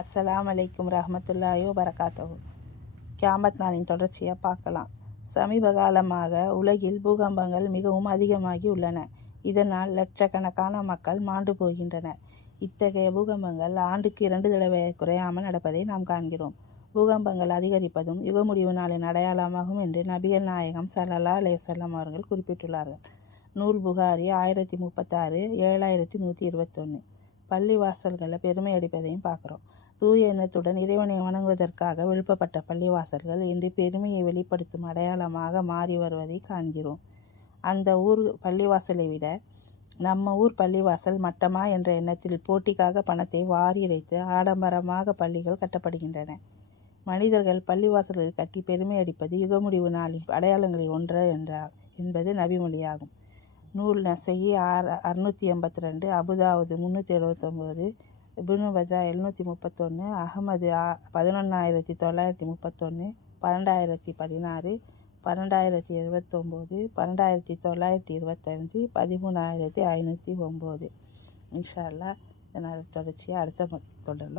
அஸ்ஸலாமு அலைக்கும் ரஹ்மத்துல்லாஹி வபரகாத்துஹு. கியாமத் நாளின் தொடர்ச்சியை பார்க்கலாம். சமீப காலமாக உலகில் பூகம்பங்கள் மிகவும் அதிகமாகி உள்ளன. இதனால் லட்சக்கணக்கான மக்கள் மாண்டு போகின்றனர். இத்தகைய பூகம்பங்கள் ஆண்டுக்கு 2 தடவை குறையாமல் நடப்பதை நாம் காண்கிறோம். பூகம்பங்கள் அதிகரிப்பதும் யுக முடிவு நாளின் அடையாளமாகும் என்று நபிகள் நாயகம் ஸல்லல்லாஹு அலைஹி வஸல்லம் அவர்கள் குறிப்பிட்டுள்ளார்கள். நூல் புகாரி 1036 7121. பள்ளி வாசல்களில் பெருமை அடிப்பதையும் பார்க்குறோம். தூய எண்ணத்துடன் இறைவனை வணங்குவதற்காக எழுப்பப்பட்ட பள்ளிவாசல்கள் இன்று பெருமையை வெளிப்படுத்தும் அடையாளமாக மாறி வருவதை காண்கிறோம். அந்த ஊர் பள்ளிவாசலை விட நம்ம ஊர் பள்ளிவாசல் மட்டமா என்ற எண்ணத்தில் போட்டிக்காக பணத்தை வாரி இறைத்து ஆடம்பரமாக பள்ளிகள் கட்டப்படுகின்றன. மனிதர்கள் பள்ளிவாசல்கள் கட்டி பெருமை அடிப்பது யுக முடிவு நாளின் அடையாளங்களில் ஒன்று என்பது நபிமொழியாகும். நூல் நசையி 682, அபுதாவுது 379, இப்னு மஜா 731, அஹ்மது 11931, 12016, 12079, 12925, 13509. இன்ஷா அல்லாஹ் இதனால் தொடர்ச்சியாக அடுத்த தொடரில்